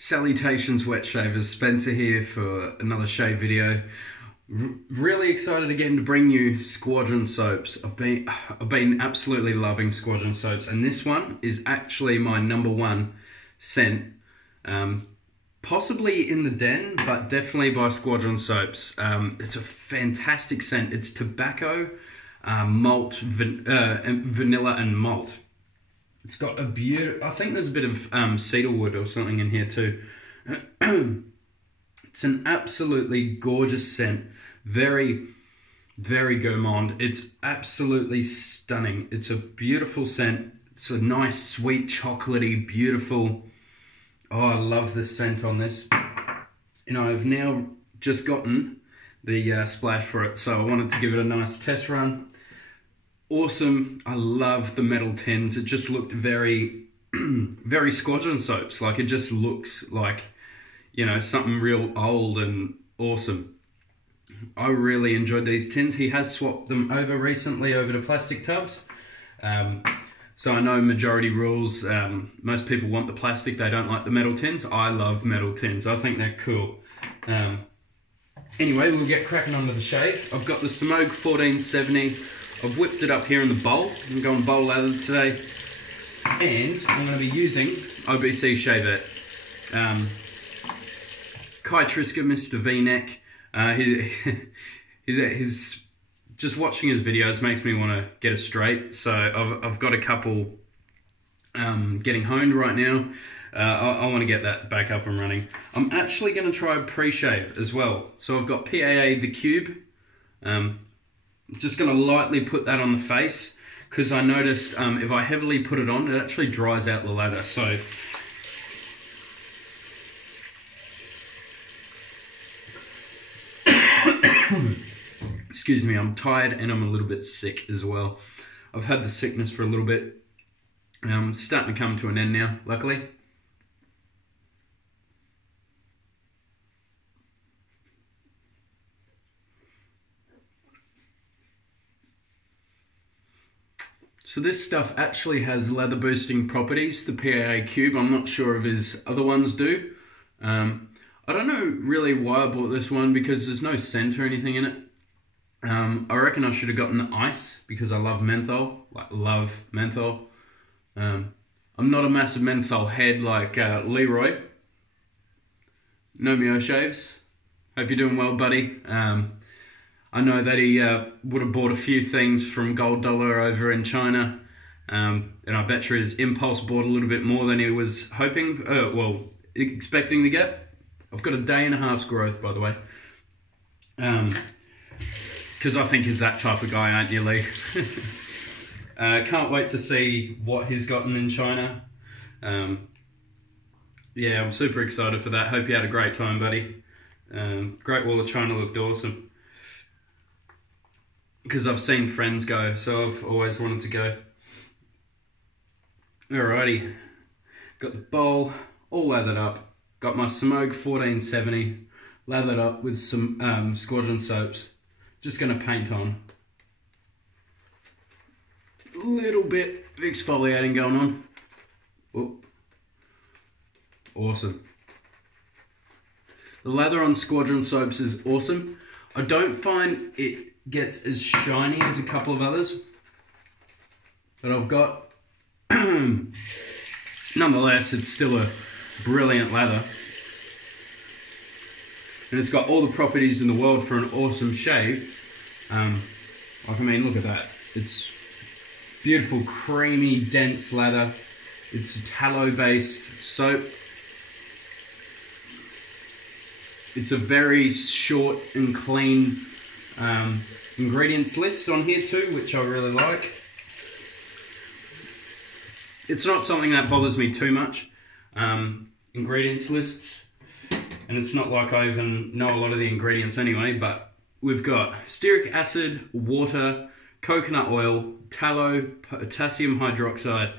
Salutations wet shavers, Spencer here for another shave video. Really excited again to bring you Squadron soaps. I've been absolutely loving Squadron soaps, and this one is actually my #1 scent. Possibly in the den, but definitely by Squadron soaps. It's a fantastic scent. It's tobacco, malt, vanilla and malt. It's got a beautiful, I think there's a bit of cedarwood or something in here too. It's an absolutely gorgeous scent. Very, very gourmand. It's absolutely stunning. It's a beautiful scent. It's a nice, sweet, chocolatey, beautiful. Oh, I love the scent on this. And I've now just gotten the splash for it, so I wanted to give it a nice test run. Awesome. I love the metal tins. It just looked very, very Squadron soaps. Like, it just looks like, you know, something real old and awesome. I really enjoyed these tins. He has swapped them over recently over to plastic tubs. So I know majority rules, most people want the plastic, they don't like the metal tins. I love metal tins. I think they're cool. Anyway, we'll get cracking onto the shave. I've got the Smoke 1470. I've whipped it up here in the bowl. I'm going bowl lather today. And I'm going to be using OBC Shavette. Kai Triska, Mr. V-Neck. He's just watching his videos makes me want to get it straight. So I've got a couple getting honed right now. I want to get that back up and running. I'm actually going to try a pre-shave as well. So I've got PAA The Cube. I'm just going to lightly put that on the face, because I noticed if I heavily put it on, it actually dries out the lather. So excuse me, I'm tired and I'm a little bit sick as well. I've had the sickness for a little bit. Starting to come to an end now, luckily. So this stuff actually has lather boosting properties, the PAA Cube. I'm not sure if his other ones do. I don't know really why I bought this one, because there's no scent or anything in it. I reckon I should have gotten the ice, because I love menthol, like love menthol. I'm not a massive menthol head like Leroy. Nomeo Shaves. Hope you're doing well, buddy. I know that he would have bought a few things from Gold Dollar over in China, and I bet you his impulse bought a little bit more than he was hoping, well, expecting to get. I've got a 1.5 days growth, by the way, because I think he's that type of guy, aren't you, Lee? Can't wait to see what he's gotten in China. Yeah, I'm super excited for that. Hope you had a great time, buddy. Great Wall of China looked awesome. Because I've seen friends go, so I've always wanted to go. Alrighty, got the bowl all lathered up. Got my Smoke 1470 lathered up with some Squadron soaps. Just going to paint on. A little bit of exfoliating going on. Whoop. Awesome. The lather on Squadron soaps is awesome. I don't find it gets as shiny as a couple of others that I've got. Nonetheless, it's still a brilliant lather. And it's got all the properties in the world for an awesome shave. Like, I mean, look at that. It's beautiful, creamy, dense lather. It's a tallow-based soap. It's a very short and clean ingredients list on here too, which I really like. It's not something that bothers me too much, ingredients lists, and it's not like I even know a lot of the ingredients anyway, but we've got stearic acid, water, coconut oil, tallow, potassium hydroxide,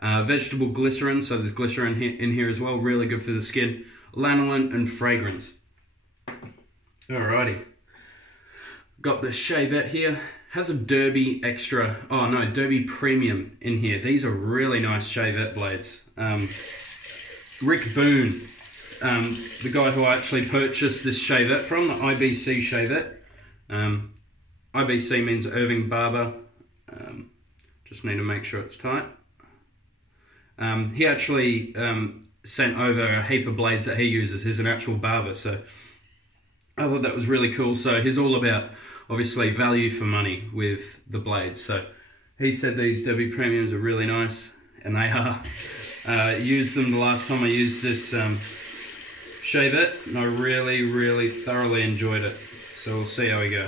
vegetable glycerin, so there's glycerin in here as well, really good for the skin, lanolin and fragrance. Alrighty. Got the Shavette here. Has a Derby Extra, oh no, Derby Premium in here. These are really nice Shavette blades. Rick Boone the guy who I actually purchased this Shavette from, the IBC Shavette. IBC means Irving Barber. Just need to make sure it's tight. He actually sent over a heap of blades that he uses. He's an actual barber, so I thought that was really cool. So he's all about, obviously, value for money with the blades. So he said these W Premiums are really nice, and they are. Used them the last time I used this Shavette, and I really thoroughly enjoyed it. So we'll see how we go.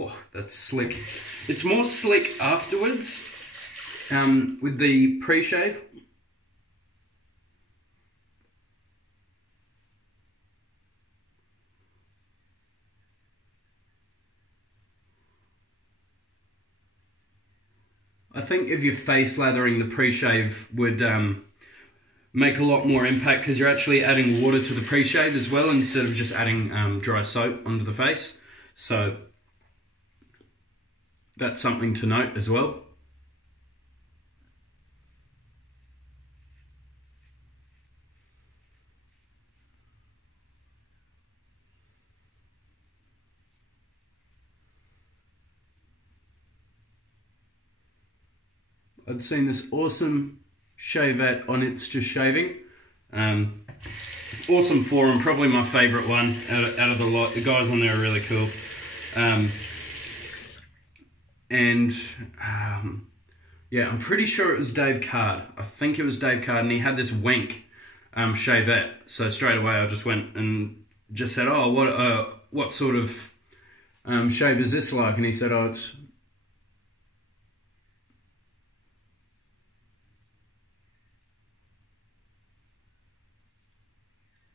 Oh, that's slick. It's more slick afterwards with the pre-shave. I think if you're face lathering, the pre-shave would make a lot more impact because you're actually adding water to the pre-shave as well instead of just adding dry soap onto the face. So that's something to note as well. I'd seen this awesome Shavette on It's Just Shaving. Awesome forum, probably my favourite one out of the lot. The guys on there are really cool. Yeah, I'm pretty sure it was Dave Card. I think it was Dave Card, and he had this Wank Shavette. So straight away I just went and just said, oh, what sort of shave is this like? And he said, oh, it's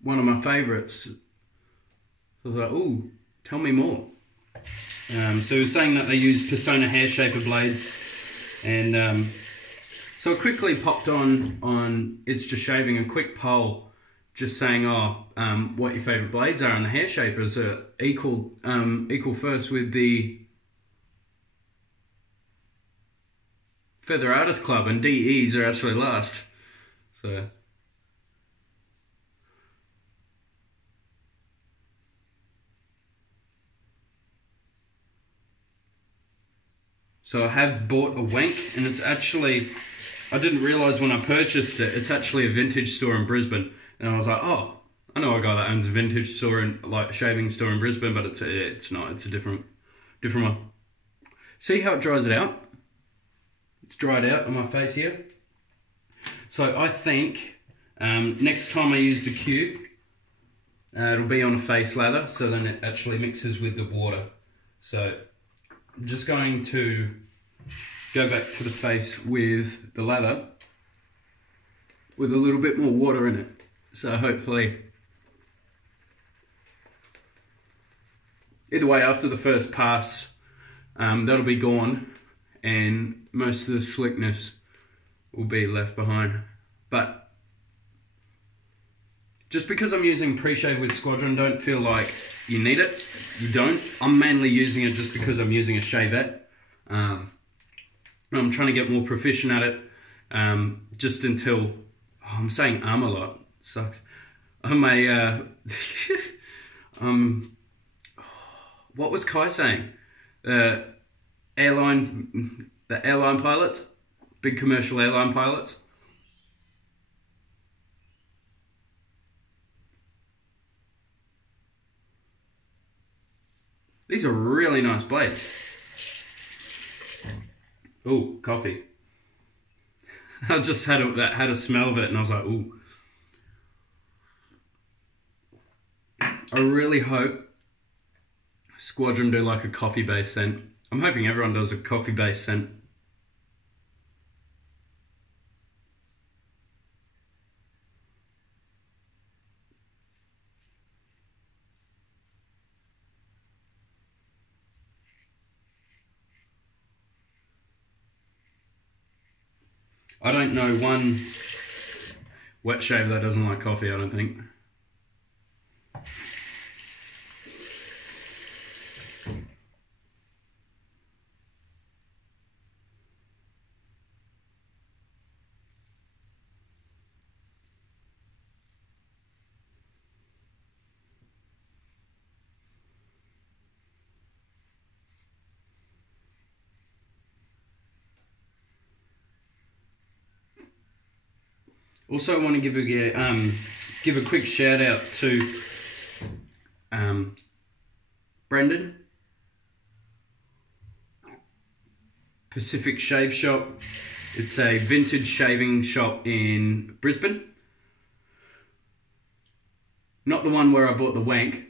one of my favourites. So I was like, ooh, tell me more. So he was saying that they use Persona hair shaper blades, and so I quickly popped on It's Just Shaving a quick poll, just saying, what your favourite blades are, and the hair shapers are equal first with the Feather Artist Club, and DEs are actually last. So I have bought a Wank, and it's actually, I didn't realise when I purchased it, it's actually a vintage store in Brisbane. And I was like, oh, I know a guy that owns a vintage store shaving store in Brisbane, but it's not, it's a different one. See how it dries it out? It's dried out on my face here. So I think next time I use the cube, it'll be on a face lather, so then it actually mixes with the water. So I'm just going to go back to the face with the lather with a little bit more water in it. So hopefully, either way, after the first pass, that'll be gone and most of the slickness will be left behind. But just because I'm using pre-shave with Squadron, don't feel like you need it. You don't. I'm mainly using it just because I'm using a Shavette. I'm trying to get more proficient at it. Just until, I'm saying a lot. It sucks. What was Kai saying? The airline pilots, big commercial airline pilots. These are really nice blades. Ooh, coffee. I just had a smell of it and I was like, ooh. I really hope Squadron do like a coffee-based scent. I'm hoping everyone does a coffee-based scent. I don't know one wet shave that doesn't like coffee, I don't think. Also, I want to give a quick shout out to Brendan, Pacific Shave Shop. It's a vintage shaving shop in Brisbane. Not the one where I bought the wank.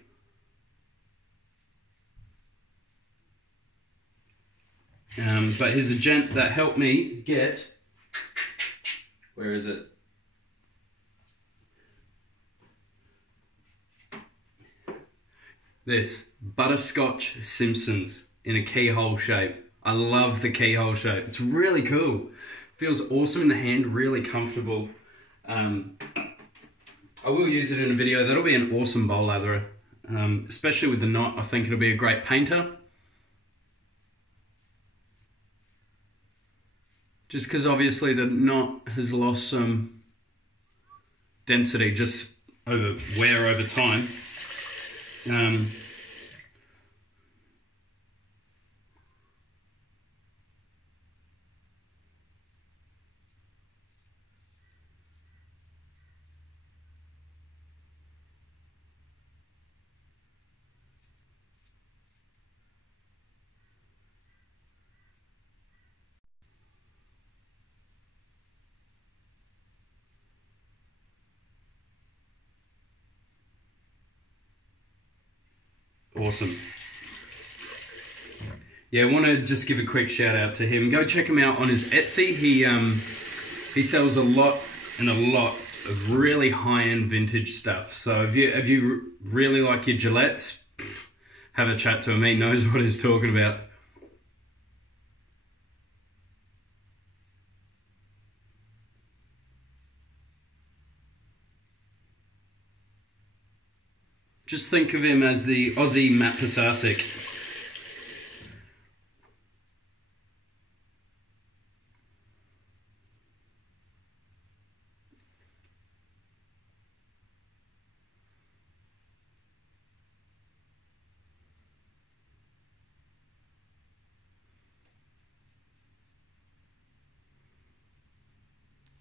But he's a gent that helped me get, where is it? This butterscotch Simpsons in a keyhole shape. I love the keyhole shape. It's really cool. Feels awesome in the hand, really comfortable. I will use it in a video. That'll be an awesome bowl latherer. Especially with the knot, I think it'll be a great painter. Just because obviously the knot has lost some density just over wear over time. Awesome. Yeah, I want to just give a quick shout out to him. Go check him out on his Etsy. He sells a lot of really high-end vintage stuff. So if you really like your Gillettes, have a chat to him. He knows what he's talking about. Just think of him as the Aussie Matt Pisarcik.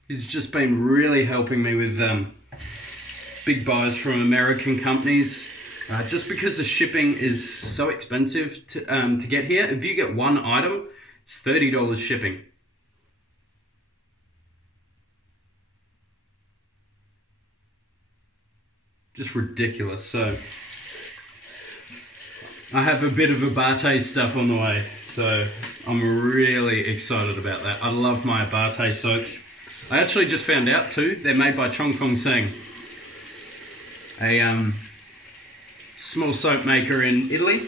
He's just been really helping me with big buys from American companies, just because the shipping is so expensive to get here. If you get one item, it's $30 shipping. Just ridiculous. So I have a bit of Abate stuff on the way, so I'm really excited about that. I love my Abate soaps. I actually just found out too, they're made by Chong Fong Seng, a small soap maker in Italy.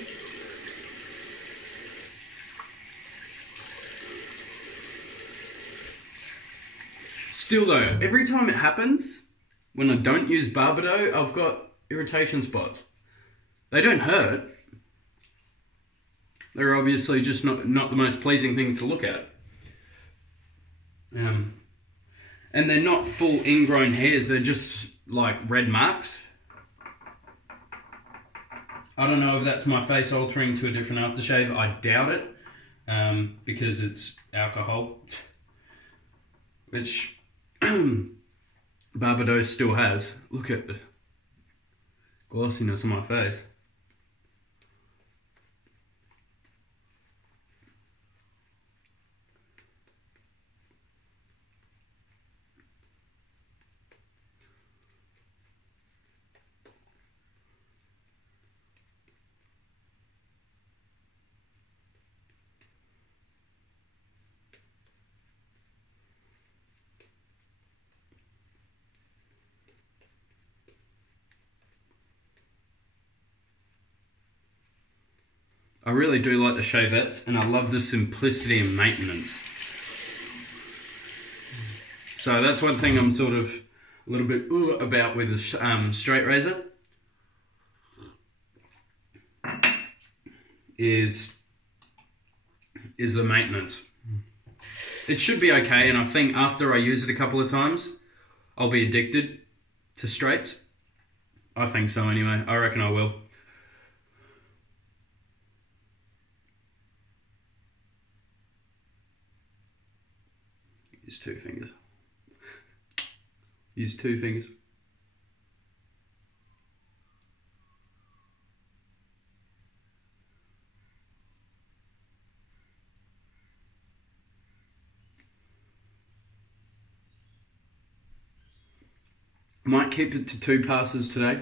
Still though, every time it happens, when I don't use Barbado, I've got irritation spots. They don't hurt. They're obviously just not the most pleasing things to look at. And they're not full ingrown hairs, they're just like red marks. I don't know if that's my face altering to a different aftershave. I doubt it, because it's alcohol, which Barbados still has. Look at the glossiness on my face. I really do like the Shavettes, and I love the simplicity and maintenance. So that's one thing I'm sort of a little bit about with the straight razor is the maintenance. It should be okay, and I think after I use it a couple of times, I'll be addicted to straights. I think so anyway. I reckon I will. Use two fingers. Use two fingers. Might keep it to 2 passes today.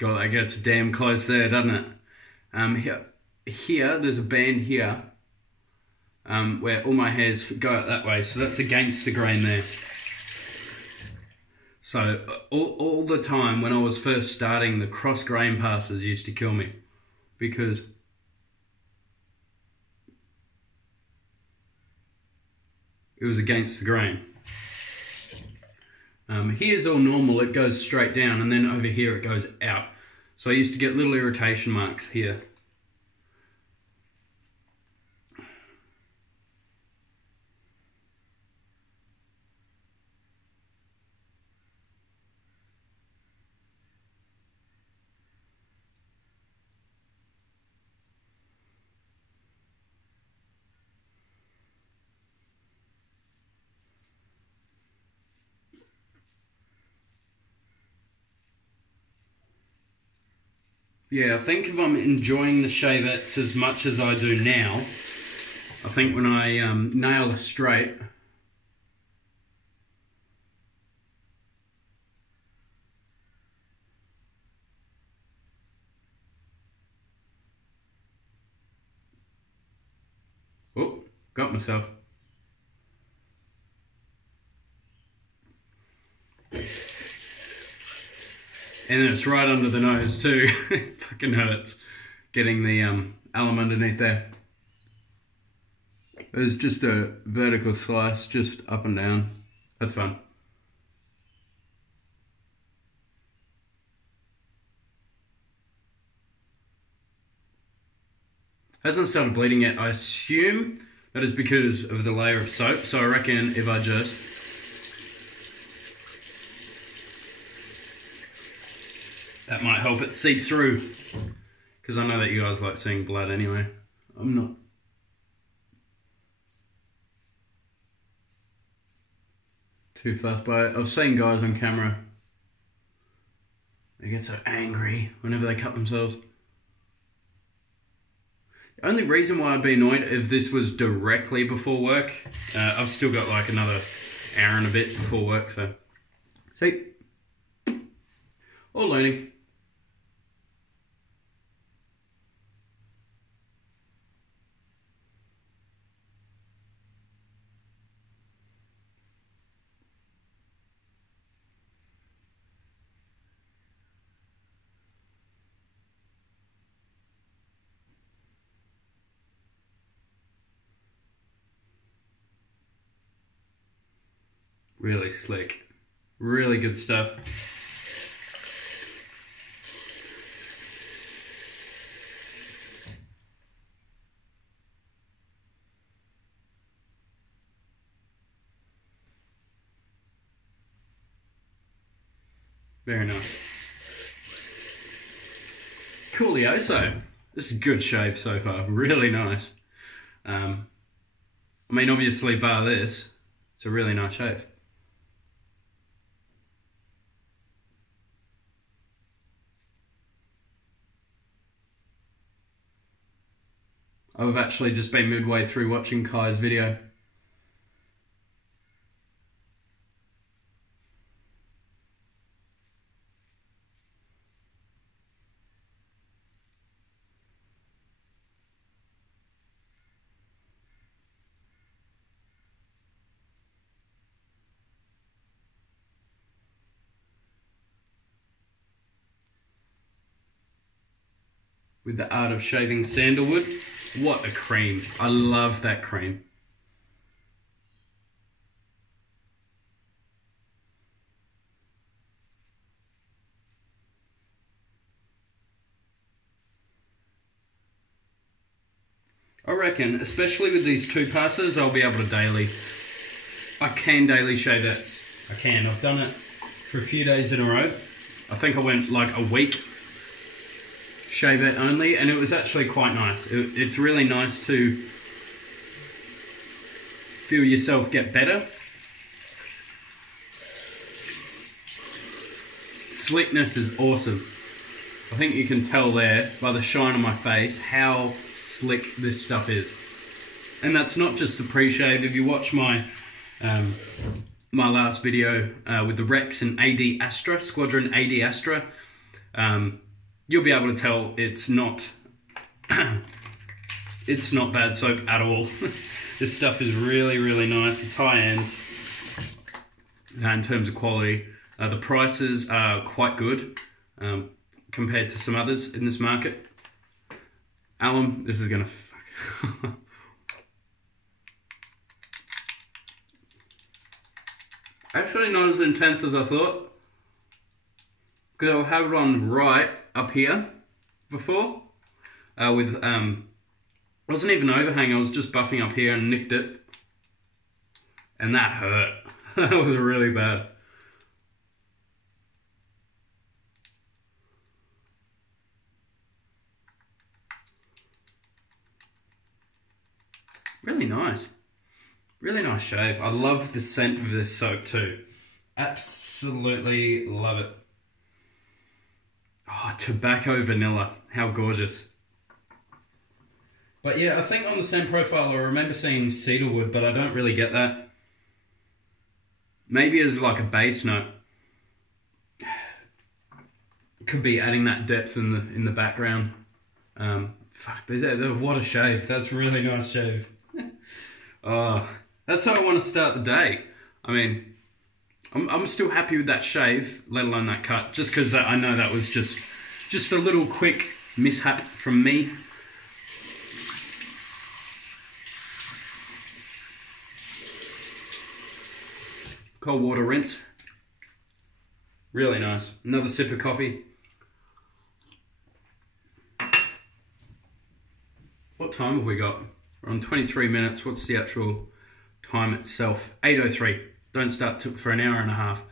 God, that gets damn close there, doesn't it? Here, there's a band here where all my hairs go out that way, so that's against the grain there. So all the time when I was first starting, the cross grain passes used to kill me because it was against the grain. Here's all normal, it goes straight down, and then over here it goes out. So I used to get little irritation marks here. Yeah, I think if I'm enjoying the Shavettes as much as I do now, I think when I nail a straight, oh, got myself. And it's right under the nose too. It fucking hurts getting the alum underneath there. It's just a vertical slice, just up and down. That's fun. Hasn't started bleeding yet. I assume that is because of the layer of soap. So I reckon if I just that might help it see through, because I know that you guys like seeing blood anyway. I'm not. Too fussed by it. I've seen guys on camera, they get so angry whenever they cut themselves. The only reason why I'd be annoyed if this was directly before work, I've still got like another hour and a bit before work, so. See? All learning. Really slick. Really good stuff. Very nice. Coolioso. This is a good shave so far. Really nice. I mean, obviously, bar this, it's a really nice shave. I've actually just been midway through watching Kai's video. with the Art of Shaving Sandalwood. What a cream. I love that cream. I reckon, especially with these 2 passes, I'll be able to daily. I can daily Shavettes. I can. I've done it for a few days in a row. I think I went like a week Shavette only, and it was actually quite nice. It's really nice to feel yourself get better. Slickness is awesome. I think you can tell there by the shine on my face how slick this stuff is. And that's not just the pre-shave. If you watch my my last video with the Rex and AD Astra, Squadron AD Astra, you'll be able to tell it's not it's not bad soap at all. This stuff is really, really nice. It's high-end in terms of quality. The prices are quite good compared to some others in this market. Alum, this is gonna fuck. Actually not as intense as I thought, because I'll have it on right up here before with wasn't even overhang, I was just buffing up here and nicked it, and that hurt. That was really bad. Really nice. Really nice shave. I love the scent of this soap too. Absolutely love it. Oh, tobacco vanilla. How gorgeous. But yeah, I think on the scent profile I remember seeing cedarwood, but I don't really get that. Maybe as like a base note. Could be adding that depth in the background. Fuck, what a shave. That's a really nice shave. Oh, that's how I want to start the day. I mean, I'm still happy with that shave, let alone that cut, just because I know that was just a little quick mishap from me. Cold water rinse. Really nice. Another sip of coffee. What time have we got? We're on 23 minutes. What's the actual time itself? 8:03. Don't start for an hour and a half.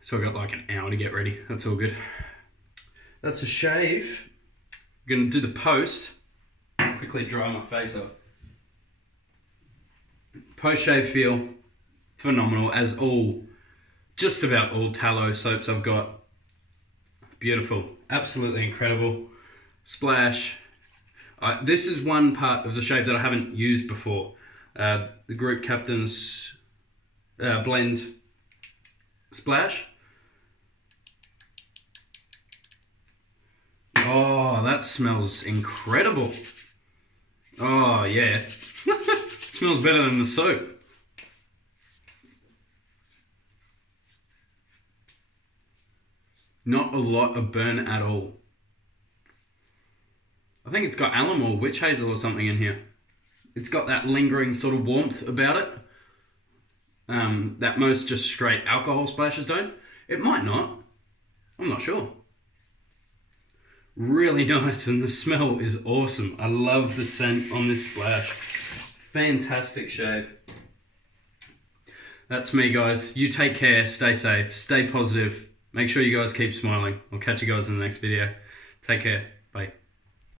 So I got like an hour to get ready. That's all good. That's a shave. I'm going to do the post. Quickly dry my face off. Post-shave feel phenomenal, as just about all tallow soaps I've got. Beautiful. Absolutely incredible. Splash. This is one part of the shave that I haven't used before. The Group Captain's blend splash. Oh, that smells incredible. Oh yeah. It smells better than the soap. Not a lot of burn at all. I think it's got alum or witch hazel or something in here. It's got that lingering sort of warmth about it that most just straight alcohol splashes don't. It might not. I'm not sure. Really nice, and the smell is awesome. I love the scent on this splash. Fantastic shave. That's me, guys. You take care, stay safe, stay positive. Make sure you guys keep smiling. I'll catch you guys in the next video. Take care. Bye.